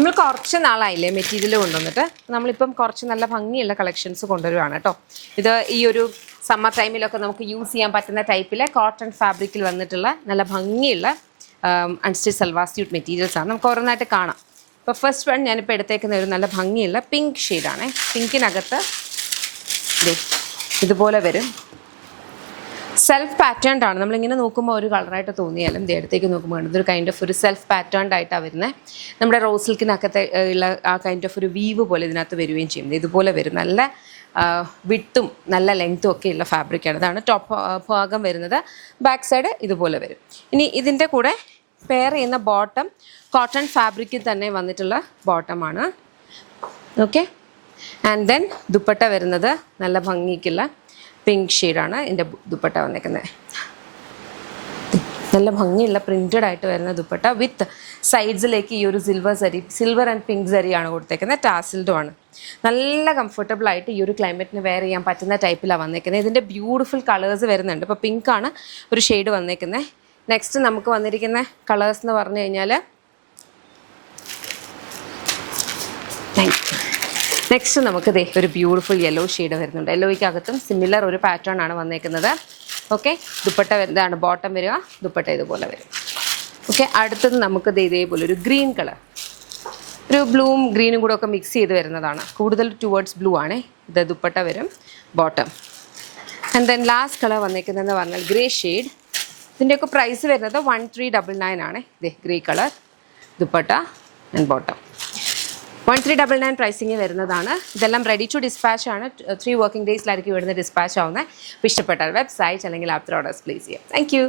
നമ്മൾ കുറച്ച് നാളായില്ലേ മെറ്റീരിയൽ കൊണ്ടുവന്നിട്ട്, നമ്മളിപ്പം കുറച്ച് നല്ല ഭംഗിയുള്ള കളക്ഷൻസ് കൊണ്ടുവരുവാണ് കേട്ടോ. ഇത് ഈ ഒരു സമ്മർ ടൈമിലൊക്കെ നമുക്ക് യൂസ് ചെയ്യാൻ പറ്റുന്ന ടൈപ്പിലെ കോട്ടൺ ഫാബ്രിക്കിൽ വന്നിട്ടുള്ള നല്ല ഭംഗിയുള്ള അൺസ്റ്റിച്ച് സൽവാർ സ്യൂട്ട് മെറ്റീരിയൽസാണ്. നമുക്ക് ഓരോന്നായിട്ട് കാണാം. ഇപ്പോൾ ഫസ്റ്റ് വൺ ഞാനിപ്പോൾ എടുത്തേക്കുന്ന ഒരു നല്ല ഭംഗിയുള്ള പിങ്ക് ഷെയ്ഡാണ്. പിങ്കിനകത്ത് ഇതുപോലെ വരും. സെൽഫ് പാറ്റേൺഡ് ആണ്. നമ്മളിങ്ങനെ നോക്കുമ്പോൾ ഒരു കളറായിട്ട് തോന്നിയാലും അടുത്തേക്ക് നോക്കുമ്പോൾ ഇതൊരു കൈൻഡ് ഓഫ് ഒരു സെൽഫ് പാറ്റേൺഡ് ആയിട്ടാണ് വരുന്നത്. നമ്മുടെ റോസ് സിൽക്കിനകത്തെ ഉള്ള ആ കൈൻഡ് ഓഫ് ഒരു വീവ് പോലെ ഇതിനകത്ത് വരികയും ചെയ്യും. ഇതുപോലെ വരും. നല്ല വിട്ടും നല്ല ലെങ്ത്തും ഒക്കെ ഉള്ള ഫാബ്രിക്കാണ്. ഇതാണ് ടോപ്പ് ഭാഗം വരുന്നത്. ബാക്ക് സൈഡ് ഇതുപോലെ വരും. ഇനി ഇതിൻ്റെ കൂടെ പെയർ ചെയ്യുന്ന ബോട്ടം കോട്ടൺ ഫാബ്രിക്കിൽ തന്നെ വന്നിട്ടുള്ള ബോട്ടമാണ്. ഓക്കെ. ആൻഡ് ദെൻ ദുപ്പട്ട വരുന്നത് നല്ല ഭംഗിക്കുള്ള പിങ്ക് ഷെയ്ഡാണ് ഇതിൻ്റെ ദുപ്പട്ട വന്നേക്കുന്നത്. നല്ല ഭംഗിയുള്ള പ്രിൻറ്റഡ് ആയിട്ട് വരുന്ന ദുപ്പട്ട വിത്ത് സൈഡ്സിലേക്ക് ഈ ഒരു സിൽവർ ആൻഡ് പിങ്ക് സരിയാണ് കൊടുത്തേക്കുന്നത്. ടാസിൽഡും ആണ്. നല്ല കംഫർട്ടബിൾ ആയിട്ട് ഈ ഒരു ക്ലൈമറ്റിന് വെയർ ചെയ്യാൻ പറ്റുന്ന ടൈപ്പിലാണ് വന്നേക്കുന്നത്. ഇതിൻ്റെ ബ്യൂട്ടിഫുൾ കളേഴ്സ് വരുന്നുണ്ട്. ഇപ്പോൾ പിങ്കാണ് ഒരു ഷെയ്ഡ് വന്നേക്കുന്നത്. നെക്സ്റ്റ് നമുക്ക് വന്നിരിക്കുന്ന കളേഴ്സ് എന്ന് പറഞ്ഞു കഴിഞ്ഞാൽ നെക്സ്റ്റ് നമുക്ക് ഒരു ബ്യൂട്ടിഫുൾ യെല്ലോ ഷെയ്ഡ് വരുന്നുണ്ട്. യെല്ലോയ്ക്കകത്തും സിമിലർ ഒരു പാറ്റേൺ ആണ് വന്നേക്കുന്നത്. ഓക്കെ. ദുപ്പട്ട ഇതാണ് ബോട്ടം വരിക. ദുപ്പട്ട ഇതുപോലെ വരും. ഓക്കെ. അടുത്തത് നമുക്ക് ഇതേപോലെ ഒരു ഗ്രീൻ കളർ, ഒരു ബ്ലൂവും ഗ്രീനും കൂടെ ഒക്കെ മിക്സ് ചെയ്ത് വരുന്നതാണ്. കൂടുതൽ ടുവേർഡ്സ് ബ്ലൂ ആണ്. ഇത് ദുപ്പട്ട വരും, bottom. And then last colour വന്നേക്കുന്നതെന്ന് പറഞ്ഞാൽ ഗ്രേ ഷെയ്ഡ്. ഇതിൻ്റെയൊക്കെ പ്രൈസ് വരുന്നത് 1399 ആണ്. Grey colour, dupatta and bottom. 1399 pricing വരുന്നതാണ്. ഇതെല്ലാം റെഡി ടു ഡിസ്പാച്ച് ആണ്. 3 വർക്കിംഗ് ഡേയ്സിലായിരിക്കും ഇവിടുന്ന് ഡിസ്പാച്ച് ആവുന്നത്. ഇഷ്ടപ്പെട്ടാൽ വെബ്സൈറ്റ് അല്ലെങ്കിൽ ആപ്റ്റർ ഓർഡേഴ്സ് പ്ലേസ് ചെയ്യാം. Thank you.